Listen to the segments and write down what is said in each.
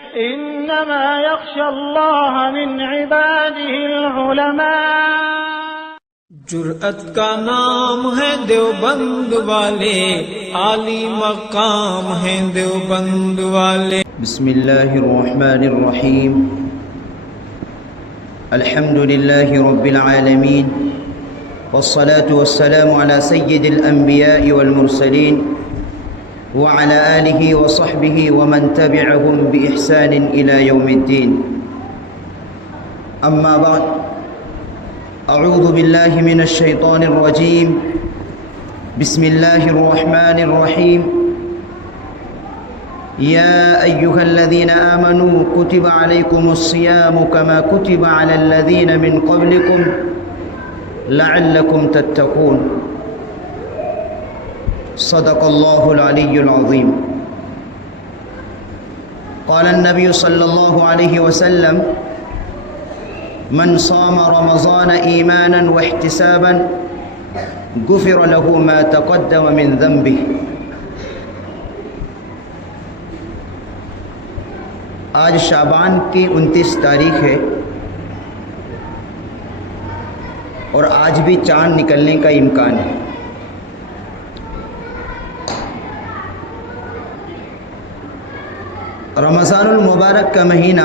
انما يخشى الله من عباده العلماء۔ جرأت کا نام ہے دیوبند والے، عالی مقام ہے دیوبند والے۔ بسم اللہ الرحمن الرحیم، الحمد للہ رب العالمین، والصلاة والسلام على سید الانبیاء والمرسلین وعلى آلہ وصحبہ ومن تبعهم بإحسان إلى يوم الدین۔ اما بعد، اعوذ باللہ من الشیطان الرجیم، بسم اللہ الرحمن الرحیم۔ یا ایہا الذین آمنوا کتب علیکم الصیام کما کتب علی الذین من قبلکم لعلکم تتقون۔ صدق اللہ العلی العظیم۔ قال النبی صلی اللہ علیہ وسلم: من صام رمضان ایمانا واحتسابا غفر له ما تقدم من ذنبه۔ آج شعبان کی 29 تاریخ ہے اور آج بھی چاند نکلنے کا امکان ہے۔ رمضان المبارک کا مہینہ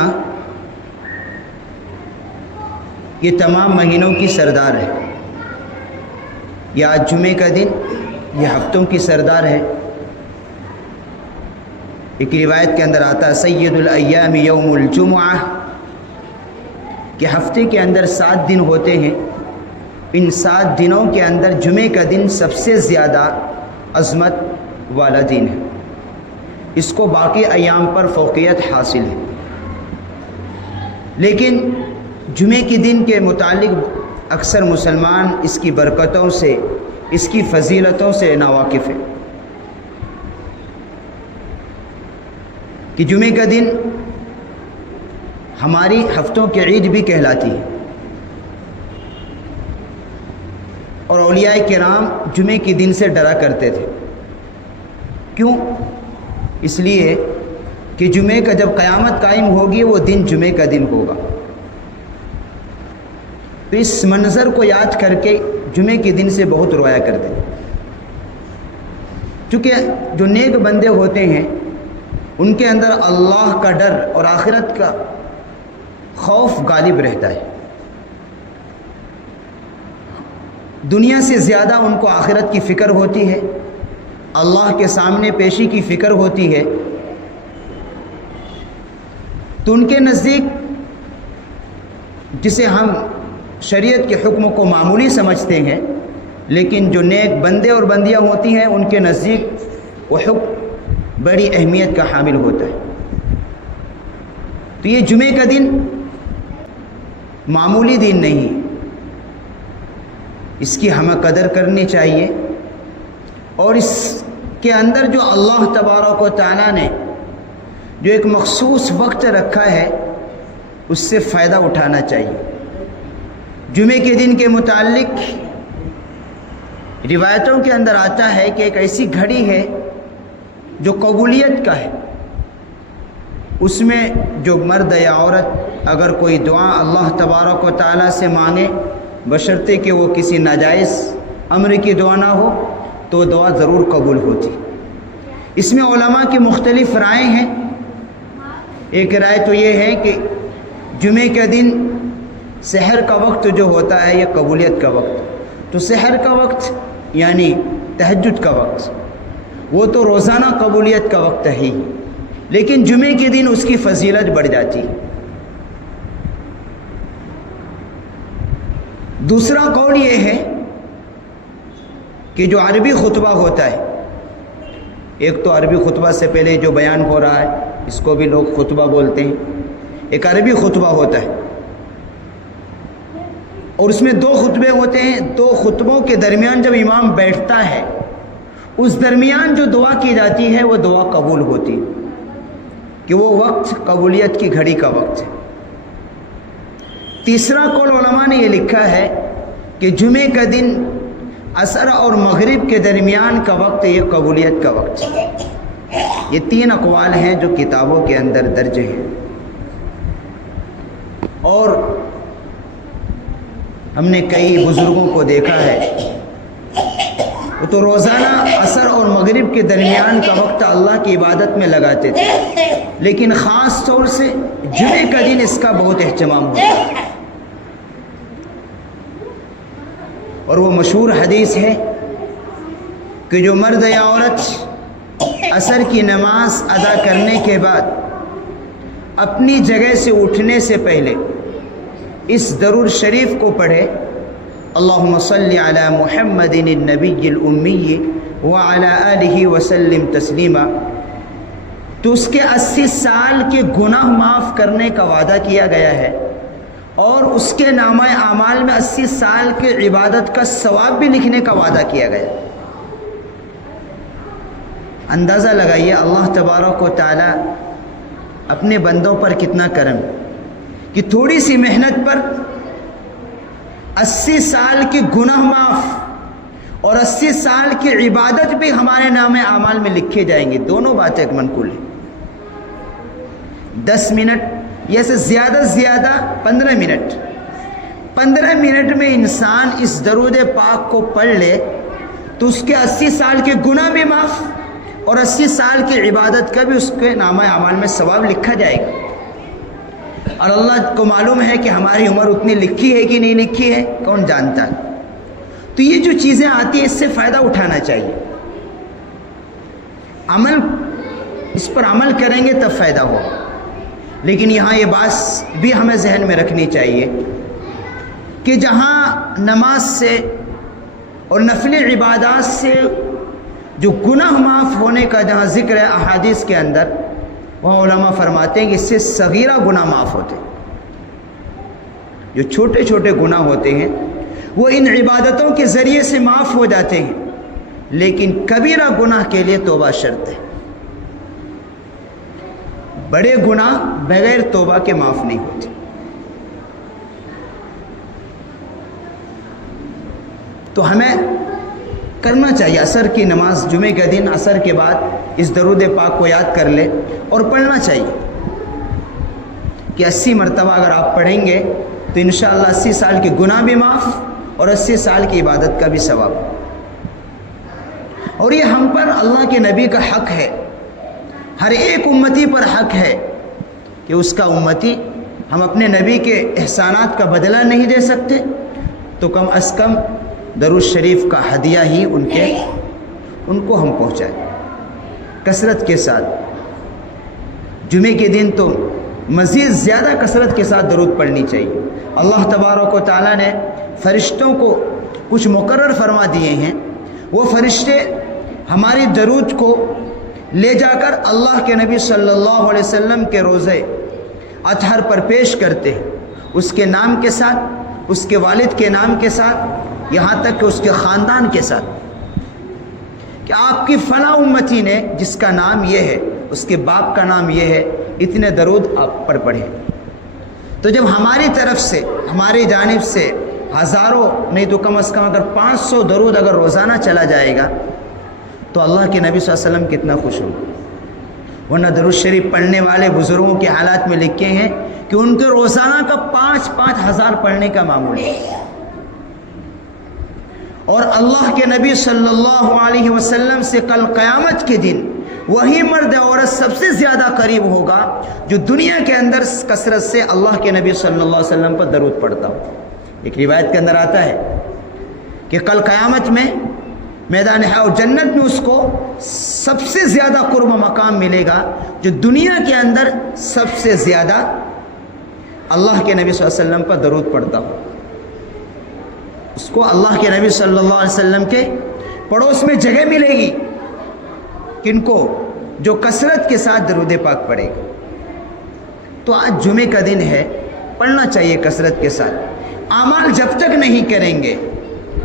یہ تمام مہینوں کی سردار ہے۔ یہ آج جمعے کا دن، یہ ہفتوں کی سردار ہے۔ ایک روایت کے اندر آتا ہے سید الایام یوم الجمعہ، کہ ہفتے کے اندر 7 دن ہوتے ہیں، ان 7 دنوں کے اندر جمعے کا دن سب سے زیادہ عظمت والا دن ہے، اس کو باقی ایام پر فوقیت حاصل ہے۔ لیکن جمعے کے دن کے متعلق اکثر مسلمان اس کی برکتوں سے، اس کی فضیلتوں سے ناواقف ہیں، کہ جمعے کا دن ہماری ہفتوں کی عید بھی کہلاتی ہے، اور اولیاء کرام جمعے کے دن سے ڈرا کرتے تھے۔ کیوں؟ اس لیے کہ جمعے کا جب قیامت قائم ہوگی وہ دن جمعے کا دن ہوگا۔ تو اس منظر کو یاد کر کے جمعے کے دن سے بہت رویا کرتے ہیں، کیونکہ جو نیک بندے ہوتے ہیں ان کے اندر اللہ کا ڈر اور آخرت کا خوف غالب رہتا ہے۔ دنیا سے زیادہ ان کو آخرت کی فکر ہوتی ہے، اللہ کے سامنے پیشی کی فکر ہوتی ہے۔ تو ان کے نزدیک جسے ہم شریعت کے حکم کو معمولی سمجھتے ہیں، لیکن جو نیک بندے اور بندیاں ہوتی ہیں ان کے نزدیک وہ حکم بڑی اہمیت کا حامل ہوتا ہے۔ تو یہ جمعے کا دن معمولی دن نہیں، اس کی ہمیں قدر کرنی چاہیے، اور اس کے اندر جو اللہ تبارک و تعالیٰ نے جو ایک مخصوص وقت رکھا ہے اس سے فائدہ اٹھانا چاہیے۔ جمعے کے دن کے متعلق روایتوں کے اندر آتا ہے کہ ایک ایسی گھڑی ہے جو قبولیت کا ہے، اس میں جو مرد یا عورت اگر کوئی دعا اللہ تبارک و تعالیٰ سے مانگے، بشرطے کہ وہ کسی ناجائز امر کی دعا نہ ہو، تو دعا ضرور قبول ہوتی۔ اس میں علماء کی مختلف رائے ہیں۔ ایک رائے تو یہ ہے کہ جمعے کا دن سحر کا وقت جو ہوتا ہے یہ قبولیت کا وقت، تو سحر کا وقت یعنی تہجد کا وقت وہ تو روزانہ قبولیت کا وقت ہے ہی، لیکن جمعے کے دن اس کی فضیلت بڑھ جاتی ہے۔ دوسرا قول یہ ہے کہ جو عربی خطبہ ہوتا ہے، ایک تو عربی خطبہ سے پہلے جو بیان ہو رہا ہے اس کو بھی لوگ خطبہ بولتے ہیں، ایک عربی خطبہ ہوتا ہے، اور اس میں 2 خطبے ہوتے ہیں۔ 2 خطبوں کے درمیان جب امام بیٹھتا ہے اس درمیان جو دعا کی جاتی ہے وہ دعا قبول ہوتی ہے، کہ وہ وقت قبولیت کی گھڑی کا وقت ہے۔ تیسرا قول علماء نے یہ لکھا ہے کہ جمعے کا دن عصر اور مغرب کے درمیان کا وقت یہ قبولیت کا وقت ہے، یہ 3 اقوال ہیں جو کتابوں کے اندر درج ہیں، اور ہم نے کئی بزرگوں کو دیکھا ہے وہ تو روزانہ عصر اور مغرب کے درمیان کا وقت اللہ کی عبادت میں لگاتے تھے، لیکن خاص طور سے جمعے کا دن اس کا بہت اہتمام ہوتا ہے۔ اور وہ مشہور حدیث ہے کہ جو مرد یا عورت عصر کی نماز ادا کرنے کے بعد اپنی جگہ سے اٹھنے سے پہلے اس درود شریف کو پڑھے، اللہم صلی علی محمد النبی الامی وعلی آلہ وسلم تسلیما، تو اس کے 80 سال کے گناہ معاف کرنے کا وعدہ کیا گیا ہے، اور اس کے نامہ اعمال میں 80 سال کے عبادت کا ثواب بھی لکھنے کا وعدہ کیا گیا۔ اندازہ لگائیے اللہ تبارک و تعالی اپنے بندوں پر کتنا کرم کہ تھوڑی سی محنت پر 80 سال کے گناہ معاف اور 80 سال کی عبادت بھی ہمارے نام اعمال میں لکھے جائیں گے۔ دونوں باتیں ایک منقول ہیں۔ 10 منٹ یا سے زیادہ سے زیادہ 15 منٹ 15 منٹ میں انسان اس درود پاک کو پڑھ لے تو اس کے 80 سال کے گناہ بھی معاف اور 80 سال کی عبادت کا بھی اس کے نامہ اعمال میں ثواب لکھا جائے گا۔ اور اللہ کو معلوم ہے کہ ہماری عمر اتنی لکھی ہے کہ نہیں لکھی ہے، کون جانتا ہے۔ تو یہ جو چیزیں آتی ہیں اس سے فائدہ اٹھانا چاہیے، اس پر عمل کریں گے تب فائدہ ہوگا۔ لیکن یہاں یہ بات بھی ہمیں ذہن میں رکھنی چاہیے کہ جہاں نماز سے اور نفل عبادات سے جو گناہ معاف ہونے کا جہاں ذکر ہے احادیث کے اندر، وہاں علماء فرماتے ہیں کہ اس سے صغیرہ گناہ معاف ہوتے ہیں۔ جو چھوٹے چھوٹے گناہ ہوتے ہیں وہ ان عبادتوں کے ذریعے سے معاف ہو جاتے ہیں، لیکن کبیرہ گناہ کے لیے توبہ شرط ہے۔ بڑے گناہ بغیر توبہ کے معاف نہیں ہوتے۔ تو ہمیں کرنا چاہیے عصر کی نماز جمعے کے دن عصر کے بعد اس درود پاک کو یاد کر لے اور پڑھنا چاہیے کہ 80 مرتبہ اگر آپ پڑھیں گے تو انشاءاللہ 80 سال کے گناہ بھی معاف اور 80 سال کی عبادت کا بھی ثواب۔ اور یہ ہم پر اللہ کے نبی کا حق ہے، ہر ایک امتی پر حق ہے کہ اس کا امتی، ہم اپنے نبی کے احسانات کا بدلہ نہیں دے سکتے تو کم از کم درود شریف کا ہدیہ ہی ان کو ہم پہنچائیں کثرت کے ساتھ۔ جمعے کے دن تو مزید زیادہ کثرت کے ساتھ درود پڑھنی چاہیے۔ اللہ تبارک و تعالیٰ نے فرشتوں کو کچھ مقرر فرما دیے ہیں، وہ فرشتے ہماری درود کو لے جا کر اللہ کے نبی صلی اللہ علیہ وسلم کے روزے اطہر پر پیش کرتے ہیں، اس کے نام کے ساتھ، اس کے والد کے نام کے ساتھ، یہاں تک کہ اس کے خاندان کے ساتھ، کہ آپ کی فلاں امتی نے جس کا نام یہ ہے، اس کے باپ کا نام یہ ہے، اتنے درود آپ پر پڑھیں۔ تو جب ہماری طرف سے، ہماری جانب سے ہزاروں نہیں تو کم از کم اگر 500 درود اگر روزانہ چلا جائے گا تو اللہ کے نبی صلی اللہ علیہ وسلم کتنا خوش ہوں۔ ورنہ درود شریف پڑھنے والے بزرگوں کے حالات میں لکھے ہیں کہ ان کے روزانہ کا 5-5 ہزار پڑھنے کا معمول ہے۔ اور اللہ کے نبی صلی اللہ علیہ وسلم سے کل قیامت کے دن وہی مرد عورت سب سے زیادہ قریب ہوگا جو دنیا کے اندر کثرت سے اللہ کے نبی صلی اللہ علیہ وسلم پر درود پڑھتا ہو۔ ایک روایت کے اندر آتا ہے کہ کل قیامت میں میدان اور جنت میں اس کو سب سے زیادہ قرب مقام ملے گا جو دنیا کے اندر سب سے زیادہ اللہ کے نبی صلی اللہ علیہ وسلم پر درود پڑھتا ہو۔ اس کو اللہ کے نبی صلی اللہ علیہ وسلم کے پڑوس میں جگہ ملے گی، کن کو؟ جو کثرت کے ساتھ درود پاک پڑھے گا۔ تو آج جمعے کا دن ہے، پڑھنا چاہیے کثرت کے ساتھ۔ اعمال جب تک نہیں کریں گے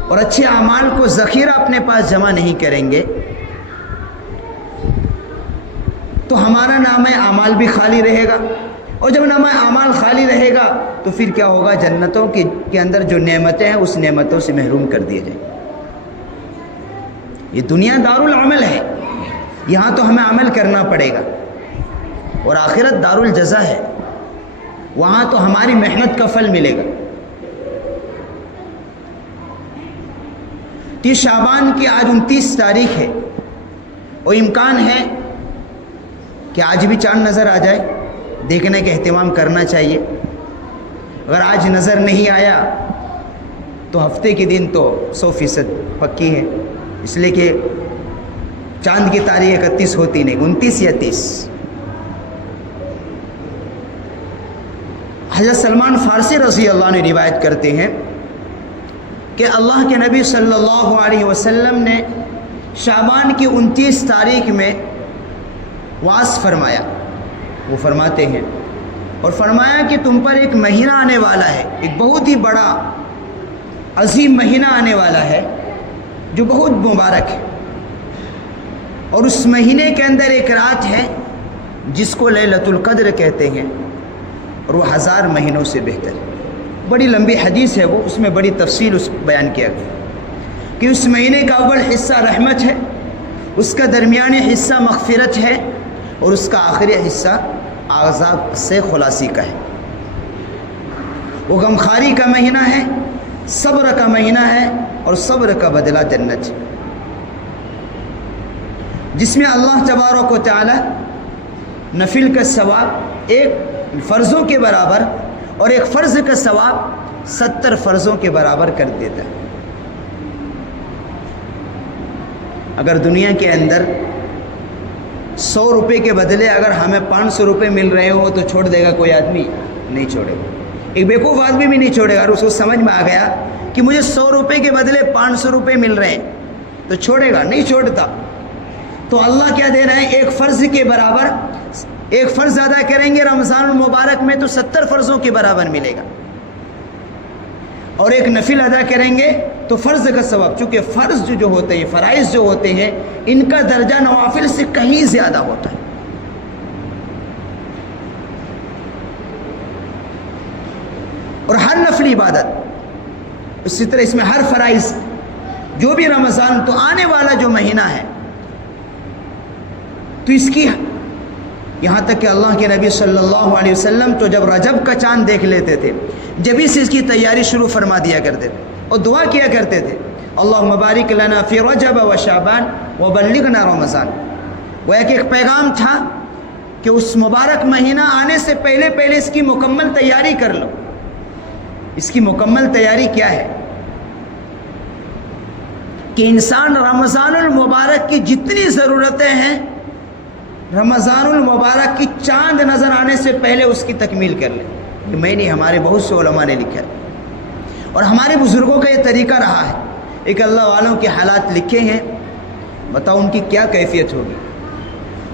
اور اچھے اعمال کو ذخیرہ اپنے پاس جمع نہیں کریں گے تو ہمارا نام اعمال بھی خالی رہے گا، اور جب نام اعمال خالی رہے گا تو پھر کیا ہوگا؟ جنتوں کے اندر جو نعمتیں ہیں اس نعمتوں سے محروم کر دیے جائیں۔ یہ دنیا دار العمل ہے، یہاں تو ہمیں عمل کرنا پڑے گا، اور آخرت دار الجزا ہے، وہاں تو ہماری محنت کا پھل ملے گا۔ کہ شعبان کی آج 29 تاریخ ہے، اور امکان ہے کہ آج بھی چاند نظر آ جائے، دیکھنے کا اہتمام کرنا چاہیے۔ اگر آج نظر نہیں آیا تو ہفتے کے دن تو 100% پکی ہے، اس لیے کہ چاند کی تاریخ 31 ہوتی نہیں، 29 یا 30۔ حضرت سلمان فارسی رضی اللہ عنہ روایت کرتے ہیں کہ اللہ کے نبی صلی اللہ علیہ وسلم نے شعبان کی 29 تاریخ میں وعظ فرمایا۔ وہ فرماتے ہیں اور فرمایا کہ تم پر ایک مہینہ آنے والا ہے، ایک بہت ہی بڑا عظیم مہینہ آنے والا ہے جو بہت مبارک ہے، اور اس مہینے کے اندر ایک رات ہے جس کو لیلۃ القدر کہتے ہیں، اور وہ 1000 مہینوں سے بہتر ہے۔ بڑی لمبی حدیث ہے وہ، اس میں بڑی تفصیل بیان کیا گیا کہ اس مہینے کا اول حصہ رحمت ہے، اس کا درمیانی حصہ مغفرت ہے، اور اس کا آخری حصہ عذاب سے خلاصی کا ہے۔ وہ غمخواری کا مہینہ ہے، صبر کا مہینہ ہے، اور صبر کا بدلہ جنت ہے، جس میں اللہ تبارک و تعالی نفل کا ثواب ایک فرضوں کے برابر اور ایک فرض کا ثواب 70 فرضوں کے برابر کر دیتا ہے۔ اگر دنیا کے اندر 100 روپے کے بدلے اگر ہمیں 500 روپے مل رہے ہو تو چھوڑ دے گا کوئی آدمی؟ نہیں چھوڑے گا۔ ایک بیوقوف آدمی بھی نہیں چھوڑے گا۔ اور اس کو سمجھ میں آ گیا کہ مجھے 100 روپے کے بدلے 500 روپے مل رہے ہیں تو چھوڑے گا؟ نہیں چھوڑتا۔ تو اللہ کیا دے رہے ہیں؟ ایک فرض کے برابر، ایک فرض ادا کریں گے رمضان المبارک میں تو 70 فرضوں کے برابر ملے گا، اور ایک نفل ادا کریں گے تو فرض کا ثواب، چونکہ فرض جو ہوتے ہیں، فرائض جو ہوتے ہیں، ان کا درجہ نوافل سے کہیں زیادہ ہوتا ہے۔ اور ہر نفلی عبادت اسی طرح اس میں ہر فرائض جو بھی رمضان تو آنے والا جو مہینہ ہے تو اس کی یہاں تک کہ اللہ کے نبی صلی اللہ علیہ وسلم تو جب رجب کا چاند دیکھ لیتے تھے جبھی سے اس کی تیاری شروع فرما دیا کرتے تھے اور دعا کیا کرتے تھے، اللہم بارک لنا فی رجب و شعبان وبلغنا رمضان۔ وہ ایک پیغام تھا کہ اس مبارک مہینہ آنے سے پہلے اس کی مکمل تیاری کر لو۔ اس کی مکمل تیاری کیا ہے کہ انسان رمضان المبارک کی جتنی ضرورتیں ہیں رمضان المبارک کی چاند نظر آنے سے پہلے اس کی تکمیل کر لے۔ کہ میں نہیں، ہمارے بہت سے علماء نے لکھا ہے اور ہمارے بزرگوں کا یہ طریقہ رہا ہے۔ ایک اللہ والوں کے حالات لکھے ہیں، بتاؤ ان کی کیا کیفیت ہوگی۔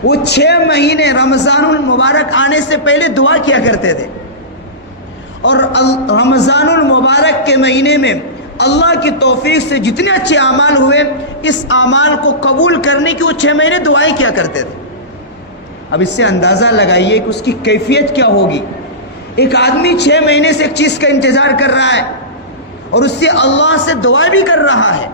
وہ 6 مہینے رمضان المبارک آنے سے پہلے دعا کیا کرتے تھے، اور رمضان المبارک کے مہینے میں اللہ کی توفیق سے جتنے اچھے اعمال ہوئے اس اعمال کو قبول کرنے کی وہ 6 مہینے دعائیں کیا کرتے تھے۔ اب اس سے اندازہ لگائیے کہ اس کی کیفیت کیا ہوگی۔ ایک آدمی 6 مہینے سے ایک چیز کا انتظار کر رہا ہے اور اس سے اللہ سے دعا بھی کر رہا ہے،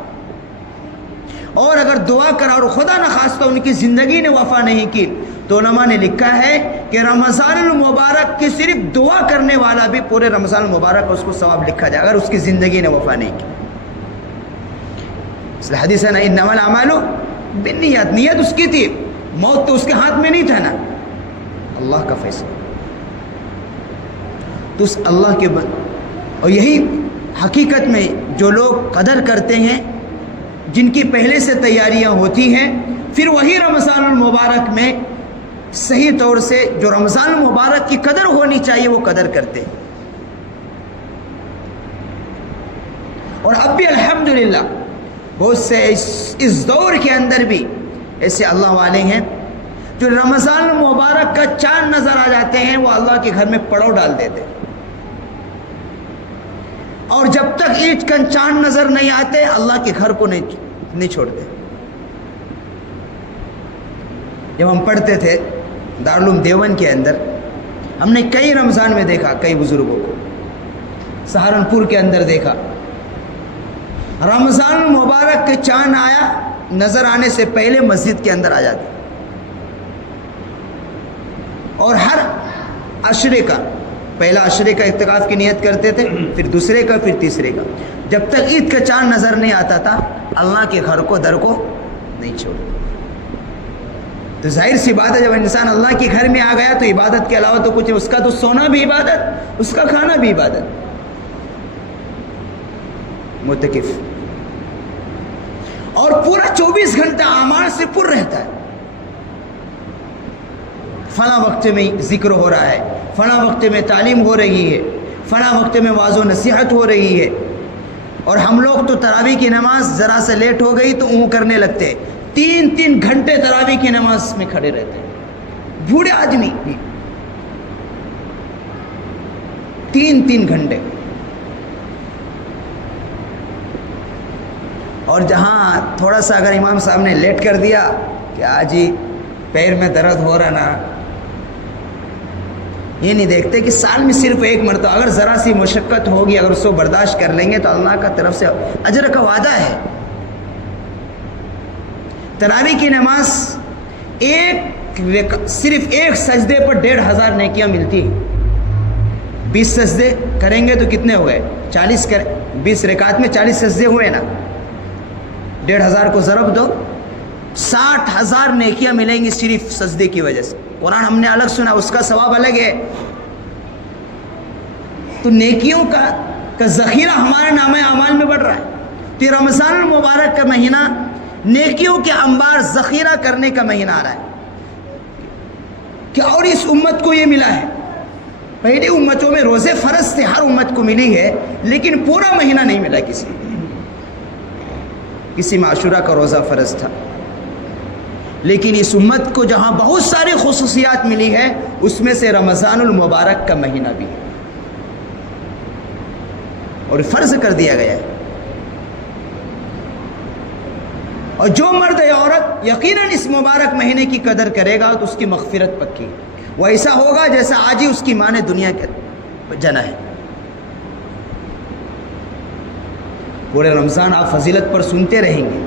اور اگر دعا کرا اور خدا نخواستہ ان کی زندگی نے وفا نہیں کی تو علماء نے لکھا ہے کہ رمضان المبارک کی صرف دعا کرنے والا بھی پورے رمضان المبارک کا اس کو ثواب لکھا جائے اگر اس کی زندگی نے وفا نہیں کی۔ اس حدیث ہے نا، انما الاعمال بالنیات، نیت اس کی تھی، موت تو اس کے ہاتھ میں نہیں تھا نا، اللہ کا فیصلہ۔ تو اس اللہ کے اور یہی حقیقت میں جو لوگ قدر کرتے ہیں، جن کی پہلے سے تیاریاں ہوتی ہیں، پھر وہی رمضان المبارک میں صحیح طور سے جو رمضان المبارک کی قدر ہونی چاہیے وہ قدر کرتے ہیں۔ اور اب بھی الحمدللہ بہت سے اس دور کے اندر بھی ایسے اللہ والے ہیں جو رمضان المبارک کا چاند نظر آ جاتے ہیں وہ اللہ کے گھر میں پڑاؤ ڈال دیتے ہیں، اور جب تک عید کا چاند نظر نہیں آتے اللہ کے گھر کو نہیں چھوڑتے۔ جب ہم پڑھتے تھے دارالعلوم دیوبند کے اندر ہم نے کئی رمضان میں دیکھا، کئی بزرگوں کو سہارنپور کے اندر دیکھا، رمضان المبارک کے چاند آیا نظر آنے سے پہلے مسجد کے اندر آ جاتے، اور ہر عشرے کا، پہلا عشرے کا اعتکاف کی نیت کرتے تھے، پھر دوسرے کا، پھر تیسرے کا، جب تک عید کا چاند نظر نہیں آتا تھا اللہ کے گھر کو در کو نہیں چھوڑتے۔ تو ظاہر سی بات ہے جب انسان اللہ کے گھر میں آ گیا تو عبادت کے علاوہ تو کچھ، اس کا تو سونا بھی عبادت، اس کا کھانا بھی عبادت۔ معتکف اور پورا 24 گھنٹہ اعمال سے پر رہتا ہے، فلاں وقت میں ذکر ہو رہا ہے، فلاں وقت میں تعلیم ہو رہی ہے، فلاں وقت میں واعظ و نصیحت ہو رہی ہے۔ اور ہم لوگ تو تراویح کی نماز ذرا سے لیٹ ہو گئی تو اون کرنے لگتے ہیں، 3 گھنٹے تراویح کی نماز میں کھڑے رہتے ہیں، بوڑھے آدمی 3 گھنٹے۔ اور جہاں تھوڑا سا اگر امام صاحب نے لیٹ کر دیا کہ آجی پیر میں درد ہو رہا نا، یہ نہیں دیکھتے کہ سال میں صرف ایک مرتبہ اگر ذرا سی مشقت ہوگی، اگر اس کو برداشت کر لیں گے تو اللہ کا طرف سے اجر کا وعدہ ہے۔ تراویح کی نماز صرف ایک سجدے پر 1500 نیکیاں ملتی ہیں۔ 20 سجدے کریں گے تو کتنے ہوئے؟ 20 رکعت میں 40 سجدے ہوئے نا، 1500 کو ضرب دو، 60,000 نیکیاں ملیں گی صرف سجدے کی وجہ سے۔ قرآن ہم نے الگ سنا، اس کا ثواب الگ ہے۔ تو نیکیوں کا ذخیرہ ہمارے نامہ اعمال میں بڑھ رہا ہے۔ تو رمضان المبارک کا مہینہ نیکیوں کے انبار ذخیرہ کرنے کا مہینہ آ رہا ہے کہ اور اس امت کو یہ ملا ہے۔ پہلی امتوں میں روزے فرض تھے، ہر امت کو ملی ہے، لیکن پورا مہینہ نہیں ملا کسی میں عاشورہ کا روزہ فرض تھا، لیکن اس امت کو جہاں بہت ساری خصوصیات ملی ہے اس میں سے رمضان المبارک کا مہینہ بھی ہے، اور فرض کر دیا گیا ہے۔ اور جو مرد یا عورت یقیناً اس مبارک مہینے کی قدر کرے گا تو اس کی مغفرت پکی، وہ ایسا ہوگا جیسا آج ہی اس کی ماں نے دنیا کے جنا ہے۔ پورے رمضان آپ فضیلت پر سنتے رہیں گے،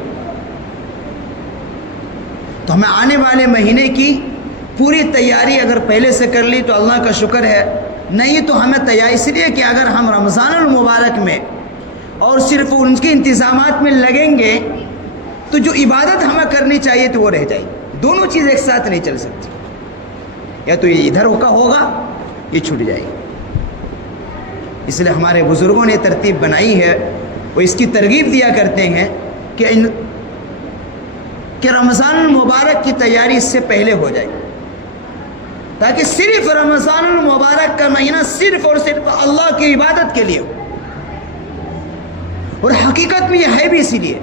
تو ہمیں آنے والے مہینے کی پوری تیاری اگر پہلے سے کر لی تو اللہ کا شکر ہے، نہیں تو ہمیں تیاری اس لیے کہ اگر ہم رمضان المبارک میں اور صرف ان کے انتظامات میں لگیں گے تو جو عبادت ہمیں کرنی چاہیے تو وہ رہ جائے گی۔ دونوں چیز ایک ساتھ نہیں چل سکتی، یا تو یہ ادھر کا ہوگا یہ چھوٹ جائے گی۔ اس لیے ہمارے بزرگوں نے ترتیب بنائی ہے، وہ اس کی ترغیب دیا کرتے ہیں کہ رمضان المبارک کی تیاری اس سے پہلے ہو جائے، تاکہ صرف رمضان المبارک کا مہینہ صرف اور صرف اللہ کی عبادت کے لیے ہو۔ اور حقیقت میں یہ ہے بھی اسی لیے،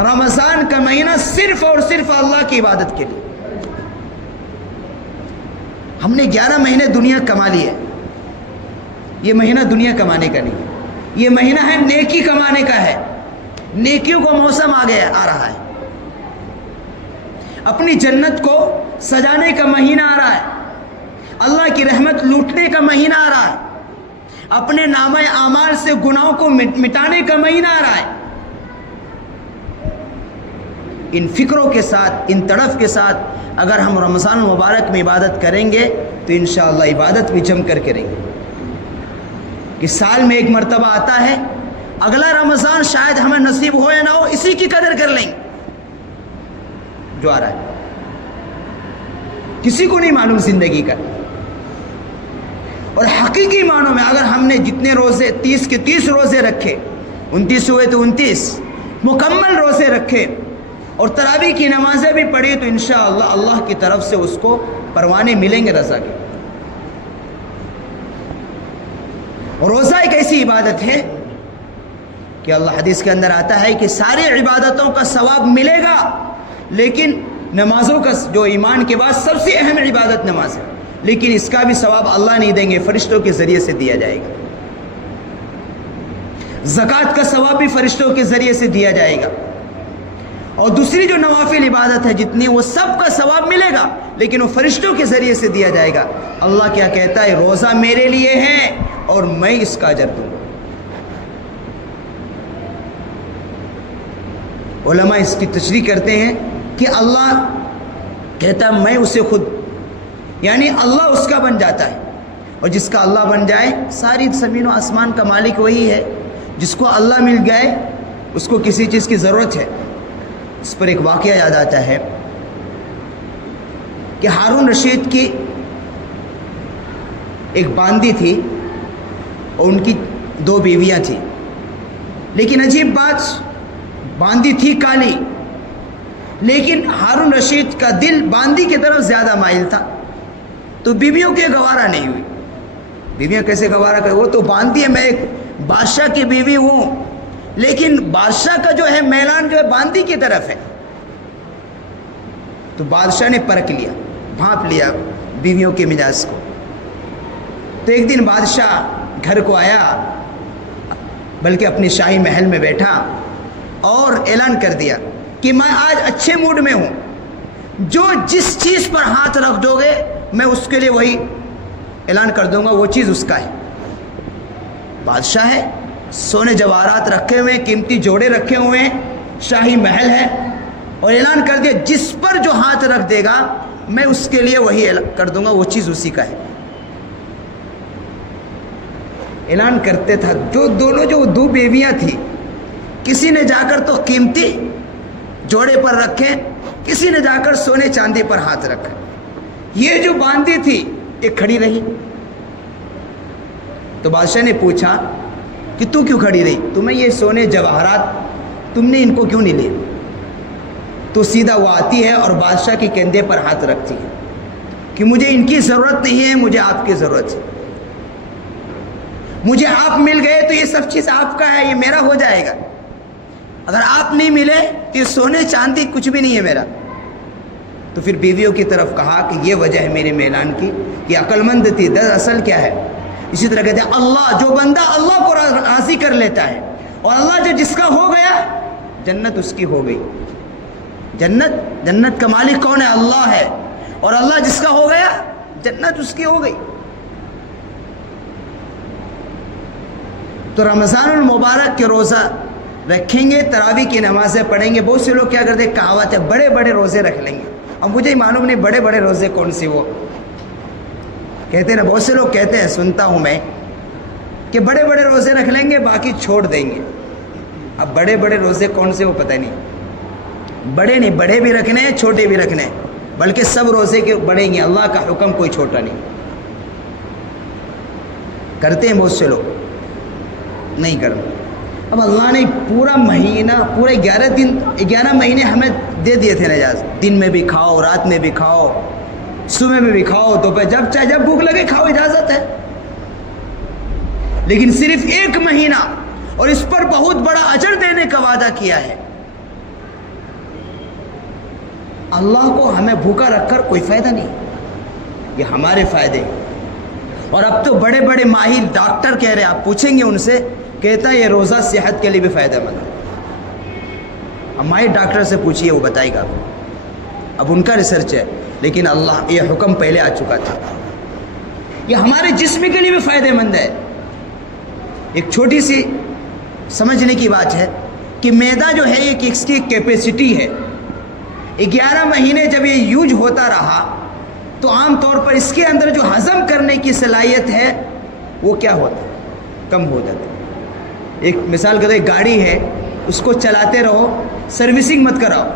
رمضان کا مہینہ صرف اور صرف اللہ کی عبادت کے لیے۔ ہم نے 11 مہینے دنیا کما لی ہے، یہ مہینہ دنیا کمانے کا نہیں ہے، یہ مہینہ ہے نیکی کمانے کا ہے۔ نیکیوں کا موسم آ رہا ہے، اپنی جنت کو سجانے کا مہینہ آ رہا ہے، اللہ کی رحمت لوٹنے کا مہینہ آ رہا ہے، اپنے نامہ اعمال سے گناہوں کو مٹانے کا مہینہ آ رہا ہے۔ ان فکروں کے ساتھ، ان تڑف کے ساتھ اگر ہم رمضان المبارک میں عبادت کریں گے تو انشاءاللہ عبادت بھی جم کر کریں گے، کہ سال میں ایک مرتبہ آتا ہے، اگلا رمضان شاید ہمیں نصیب ہو یا نہ ہو، اسی کی قدر کر لیں گے جو آ رہا ہے، کسی کو نہیں معلوم زندگی کا۔ اور حقیقی معنوں میں اگر ہم نے جتنے روزے 30 کے 30 روزے رکھے، 29 ہوئے تو 29 مکمل روزے رکھے اور تراویح کی نمازیں بھی پڑھی تو انشاءاللہ اللہ کی طرف سے اس کو پروانے ملیں گے رضا کے۔ روزہ ایک ایسی عبادت ہے کہ اللہ حدیث کے اندر آتا ہے کہ ساری عبادتوں کا ثواب ملے گا، لیکن نمازوں کا جو ایمان کے بعد سب سے اہم عبادت نماز ہے، لیکن اس کا بھی ثواب اللہ نہیں دیں گے، فرشتوں کے ذریعے سے دیا جائے گا۔ زکوٰۃ کا ثواب بھی فرشتوں کے ذریعے سے دیا جائے گا، اور دوسری جو نوافل عبادت ہے جتنی، وہ سب کا ثواب ملے گا، لیکن وہ فرشتوں کے ذریعے سے دیا جائے گا۔ اللہ کیا کہتا ہے؟ روزہ میرے لیے ہے اور میں اس کا اجر دوں گا۔ علماء اس کی تشریح کرتے ہیں کہ اللہ کہتا ہے میں اسے خود یعنی اللہ اس کا بن جاتا ہے، اور جس کا اللہ بن جائے، ساری زمین و آسمان کا مالک وہی ہے۔ جس کو اللہ مل گئے اس کو کسی چیز کی ضرورت ہے۔ اس پر ایک واقعہ یاد آتا ہے کہ ہارون رشید کی ایک باندی تھی اور ان کی 2 بیویاں تھیں، لیکن عجیب بات، باندی تھی کالی، لیکن ہارون رشید کا دل باندی کی طرف زیادہ مائل تھا، تو بیویوں کے گوارا نہیں ہوئی۔ بیویاں کیسے گوارا کرے؟ وہ تو باندی ہے، میں ایک بادشاہ کی بیوی ہوں، لیکن بادشاہ کا جو ہے میلان جو ہے باندی کی طرف ہے۔ تو بادشاہ نے پرکھ لیا، بھانپ لیا بیویوں کے مزاج کو۔ تو ایک دن بادشاہ گھر کو آیا، بلکہ اپنے شاہی محل میں بیٹھا اور اعلان کر دیا کہ میں آج اچھے موڈ میں ہوں، جو جس چیز پر ہاتھ رکھ دو گے میں اس کے لیے وہی اعلان کر دوں گا، وہ چیز اس کا ہے۔ بادشاہ ہے، سونے جواہرات رکھے ہوئے، قیمتی جوڑے رکھے ہوئے ہیں، شاہی محل ہے، اور اعلان کر دیا جس پر جو ہاتھ رکھ دے گا میں اس کے لیے وہی کر دوں گا، وہ چیز اسی کا ہے۔ اعلان کرتے تھا، جو 2 بیویاں تھیں، کسی نے جا کر تو قیمتی جوڑے پر رکھے، کسی نے جا کر سونے چاندی پر ہاتھ رکھا۔ یہ جو باندھی تھی یہ کھڑی رہی۔ تو بادشاہ نے پوچھا کہ تو کیوں کھڑی رہی؟ تمہیں یہ سونے جواہرات تم نے ان کو کیوں نہیں لیے؟ تو سیدھا وہ آتی ہے اور بادشاہ کے کندھے پر ہاتھ رکھتی ہے کہ مجھے ان کی ضرورت نہیں ہے، مجھے آپ کی ضرورت ہے، مجھے آپ مل گئے تو یہ سب چیز آپ کا ہے، یہ میرا ہو جائے گا، اگر آپ نہیں ملے تو یہ سونے چاندی کچھ بھی نہیں ہے میرا۔ تو پھر بیویوں کی طرف کہا کہ یہ وجہ ہے میرے میلان کی، یہ عقل مند تھی، دراصل کیا ہے؟ اسی طرح کہتے ہیں اللہ، جو بندہ اللہ کو راضی کر لیتا ہے، اور اللہ جو جس کا ہو گیا جنت اس کی ہو گئی۔ جنت کا مالک کون ہے؟ اللہ ہے، اور اللہ جس کا ہو گیا جنت اس کی ہو گئی۔ تو رمضان المبارک کے روزہ رکھیں گے، تراویح کی نمازیں پڑھیں گے۔ بہت سے لوگ کیا کرتے ہیں، کہاوت ہے بڑے بڑے روزے رکھ لیں گے، اب مجھے ہی معلوم نہیں بڑے بڑے روزے کون سی، وہ کہتے ہیں نا، بہت سے لوگ کہتے ہیں، سنتا ہوں میں کہ بڑے بڑے روزے رکھ لیں گے باقی چھوڑ دیں گے۔ اب بڑے بڑے روزے کون سے وہ پتہ نہیں، بڑے نہیں، بڑے بھی رکھنے ہیں چھوٹے بھی رکھنے ہیں، بلکہ سب روزے کے بڑھیں گے، اللہ کا حکم کوئی چھوٹا نہیں۔ کرتے ہیں بہت سے لوگ، نہیں کرنا۔ اب اللہ نے پورا مہینہ، پورے 11 دن، 11 مہینے ہمیں دے دیے تھے نجاز، دن میں بھی کھاؤ، رات میں بھی کھاؤ، صبح میں بھی کھاؤ، دوپہر جب چاہے جب بھوک لگے کھاؤ، اجازت ہے۔ لیکن صرف 1 مہینہ، اور اس پر بہت بڑا اجر دینے کا وعدہ کیا ہے۔ اللہ کو ہمیں بھوکا رکھ کر کوئی فائدہ نہیں، یہ ہمارے فائدے۔ اور اب تو بڑے بڑے ماہر ڈاکٹر کہہ رہے ہیں، آپ پوچھیں گے ان سے، کہتا ہے یہ روزہ صحت کے لیے بھی فائدہ مند ہے۔ اب ماہر ڈاکٹر سے پوچھئے، وہ بتائے گا، اب ان کا ریسرچ ہے، لیکن اللہ یہ حکم پہلے آ چکا تھا۔ یہ ہمارے جسم کے لیے بھی فائدہ مند ہے۔ ایک چھوٹی سی سمجھنے کی بات ہے کہ معدہ جو ہے یہ اس کی کیپیسٹی ہے، 11 مہینے جب یہ یوز ہوتا رہا تو عام طور پر اس کے اندر جو ہضم کرنے کی صلاحیت ہے وہ کیا ہوتا ہے؟ کم ہو جاتا ہے۔ ایک مثال کے طور پر گاڑی ہے، اس کو چلاتے رہو، سروسنگ مت کراؤ،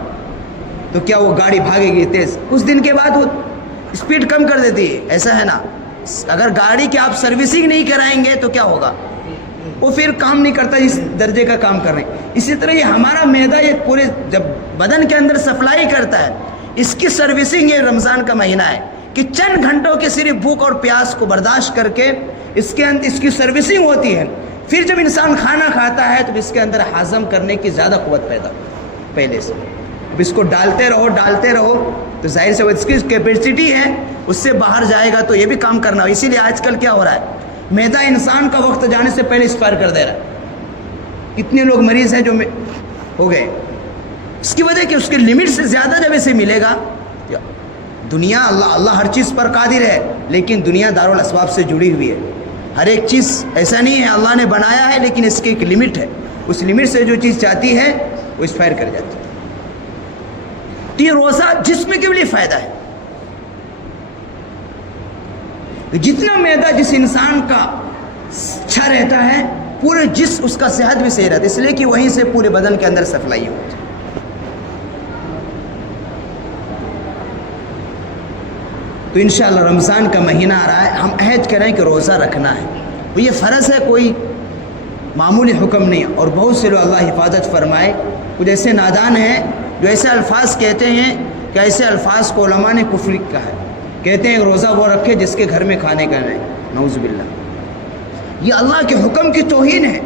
تو کیا وہ گاڑی بھاگے گی تیز؟ کچھ دن کے بعد وہ اسپیڈ کم کر دیتی ہے، ایسا ہے نا۔ اگر گاڑی کی آپ سروسنگ نہیں کرائیں گے تو کیا ہوگا؟ وہ پھر کام نہیں کرتا جس درجے کا کام کر رہے ہیں۔ اسی طرح یہ ہمارا معدہ یہ پورے جب بدن کے اندر سپلائی کرتا ہے، اس کی سروسنگ یہ رمضان کا مہینہ ہے کہ چند گھنٹوں کے صرف بھوک اور پیاس کو برداشت کر کے اس کے اندر اس کی سروسنگ ہوتی ہے۔ پھر جب انسان کھانا کھاتا ہے تو اس کے اندر ہضم کرنے کی زیادہ قوت پیدا پہلے سے۔ اب اس کو ڈالتے رہو تو ظاہر سے وہ اس کی کیپیسٹی ہے، اس سے باہر جائے گا تو یہ بھی کام کرنا ہو۔ اسی لیے آج کل کیا ہو رہا ہے، معدہ انسان کا وقت جانے سے پہلے ایکسپائر کر دے رہا ہے۔ کتنے لوگ مریض ہیں جو ہو گئے، اس کی وجہ کہ اس کے لمٹ سے زیادہ جب اسے ملے گا۔ دنیا اللہ ہر چیز پر قادر ہے، لیکن دنیا دارالاسباب سے جڑی ہوئی ہے۔ ہر ایک چیز ایسا نہیں ہے، اللہ نے بنایا ہے لیکن اس کی ایک لمٹ ہے، اس لمٹ سے جو چیز چاہتی ہے وہ ایکسپائر کر جاتی ہے۔ تو یہ روزہ جسم کے لیے فائدہ ہے، تو جتنا معدہ جس انسان کا اچھا رہتا ہے پورے جسم اس کا صحت بھی صحیح رہتا ہے، اس لیے کہ وہیں سے پورے بدن کے اندر سپلائی ہوتی ہے۔ تو انشاءاللہ رمضان کا مہینہ آ رہا ہے، ہم عہد کریں کہ روزہ رکھنا ہے، تو یہ فرض ہے، کوئی معمولی حکم نہیں۔ اور بہت سے لوگ اللہ حفاظت فرمائے کچھ ایسے نادان ہیں جو ایسے الفاظ کہتے ہیں کہ ایسے الفاظ کو علماء نے کفر کہا ہے، کہتے ہیں روزہ وہ رکھے جس کے گھر میں کھانے کا نہیں، نعوذ باللہ۔ یہ اللہ کے حکم کی توہین ہے،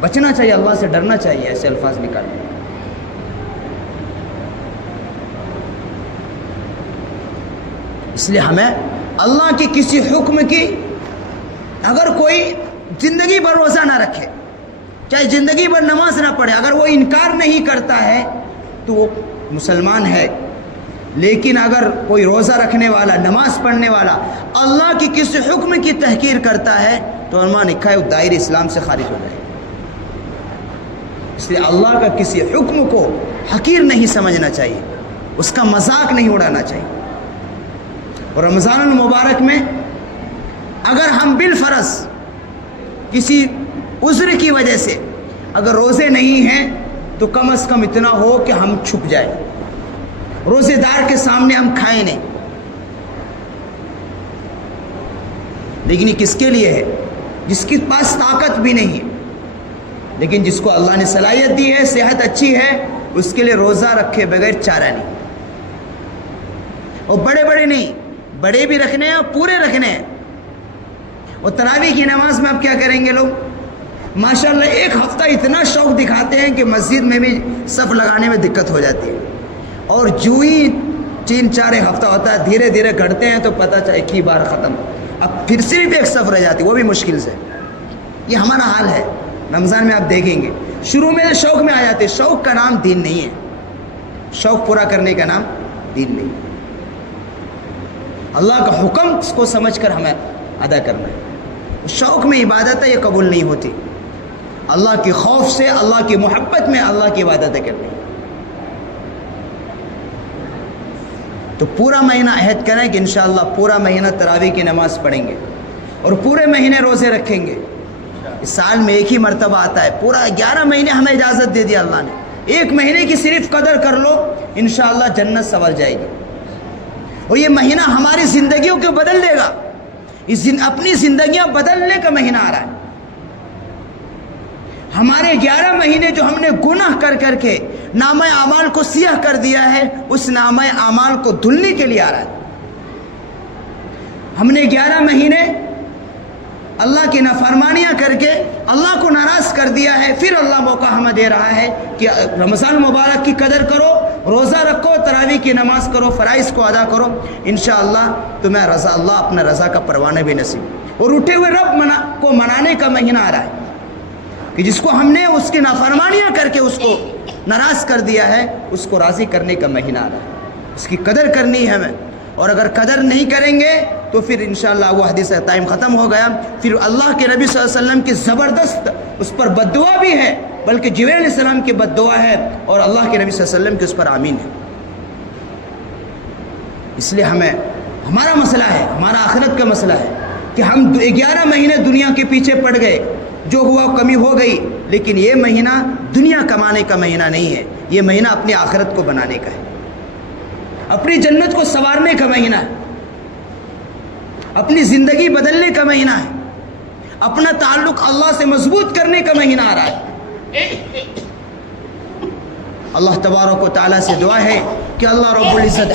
بچنا چاہیے، اللہ سے ڈرنا چاہیے ایسے الفاظ نکالنے۔ اس لیے ہمیں اللہ کی کسی حکم کی، اگر کوئی زندگی بھر روزہ نہ رکھے، چاہے زندگی بھر نماز نہ پڑھے، اگر وہ انکار نہیں کرتا ہے تو وہ مسلمان ہے، لیکن اگر کوئی روزہ رکھنے والا، نماز پڑھنے والا اللہ کی کسی حکم کی تحقیر کرتا ہے تو علماء نے کہا ہے وہ دائرہ اسلام سے خارج ہو جائے۔ اس لیے اللہ کا کسی حکم کو حقیر نہیں سمجھنا چاہیے، اس کا مذاق نہیں اڑانا چاہیے۔ اور رمضان المبارک میں اگر ہم بالفرض کسی عذر کی وجہ سے اگر روزے نہیں ہیں تو کم از کم اتنا ہو کہ ہم چھپ جائیں، روزے دار کے سامنے ہم کھائیں نہیں۔ لیکن یہ کس کے لیے ہے؟ جس کے پاس طاقت بھی نہیں ہے، لیکن جس کو اللہ نے صلاحیت دی ہے، صحت اچھی ہے، اس کے لیے روزہ رکھے بغیر چارہ نہیں۔ اور بڑے بڑے نہیں، بڑے بھی رکھنے ہیں اور پورے رکھنے ہیں۔ اور تراویح کی نماز میں اب کیا کریں گے لوگ؟ ماشاءاللہ ایک ہفتہ اتنا شوق دکھاتے ہیں کہ مسجد میں بھی صف لگانے میں دقت ہو جاتی ہے، اور جو ہی 3-4 ہفتہ ہوتا ہے دھیرے دھیرے گھٹتے ہیں تو پتہ چلے ایک ہی بار ختم، اب پھر صرف ایک صف رہ جاتی، وہ بھی مشکل سے۔ یہ ہمارا حال ہے۔ رمضان میں آپ دیکھیں گے شروع میں شوق میں آ جاتے، شوق کا نام دین نہیں ہے، شوق پورا کرنے کا نام دین نہیں ہے۔ اللہ کا حکم کو سمجھ کر ہمیں ادا کرنا ہے۔ شوق میں عبادت ہے، یہ قبول نہیں ہوتی۔ اللہ کے خوف سے، اللہ کی محبت میں اللہ کی عبادتیں کرنی۔ تو پورا مہینہ عہد کریں کہ انشاءاللہ پورا مہینہ تراویح کی نماز پڑھیں گے اور پورے مہینے روزے رکھیں گے۔ اس سال میں ایک ہی مرتبہ آتا ہے، پورا 11 مہینے ہمیں اجازت دے دیا اللہ نے، ایک مہینے کی صرف قدر کر لو، انشاءاللہ جنت سنور جائے گی۔ اور یہ مہینہ ہماری زندگیوں کو بدل دے گا، اپنی زندگیاں بدلنے کا مہینہ آ رہا ہے۔ ہمارے 11 مہینے جو ہم نے گناہ کر کر کے نامہ اعمال کو سیاہ کر دیا ہے، اس نامہ اعمال کو دھلنے کے لیے آ رہا ہے۔ ہم نے 11 مہینے اللہ کی نافرمانیاں کر کے اللہ کو ناراض کر دیا ہے، پھر اللہ موقع ہمیں دے رہا ہے کہ رمضان مبارک کی قدر کرو، روزہ رکھو، تراویح کی نماز کرو، فرائض کو ادا کرو، انشاءاللہ تمہیں رضا، اللہ اپنا رضا کا پروانہ بھی نصیب۔ اور اٹھے ہوئے رب کو منانے کا مہینہ آ رہا ہے کہ جس کو ہم نے اس کی نافرمانیاں کر کے اس کو ناراض کر دیا ہے، اس کو راضی کرنے کا مہینہ آ رہا ہے۔ اس کی قدر کرنی ہے ہمیں، اور اگر قدر نہیں کریں گے تو پھر انشاءاللہ وہ حدیث ہے، ٹائم ختم ہو گیا، پھر اللہ کے نبی صلی اللہ علیہ وسلم کی زبردست اس پر بد دعا بھی ہے، بلکہ جبرائیل علیہ السلام کی بد دعا ہے، اور اللہ کے نبی صلی اللہ علیہ وسلم کی اس پر آمین ہے۔ اس لیے ہمارا مسئلہ ہے، ہمارا آخرت کا مسئلہ ہے کہ ہم 11 مہینے دنیا کے پیچھے پڑ گئے، جو ہوا کمی ہو گئی، لیکن یہ مہینہ دنیا کمانے کا مہینہ نہیں ہے، یہ مہینہ اپنی آخرت کو بنانے کا ہے، اپنی جنت کو سنوارنے کا مہینہ ہے، اپنی زندگی بدلنے کا مہینہ ہے، اپنا تعلق اللہ سے مضبوط کرنے کا مہینہ آ رہا ہے۔ اللہ تبارک و تعالیٰ سے دعا ہے کہ اللہ رب العزت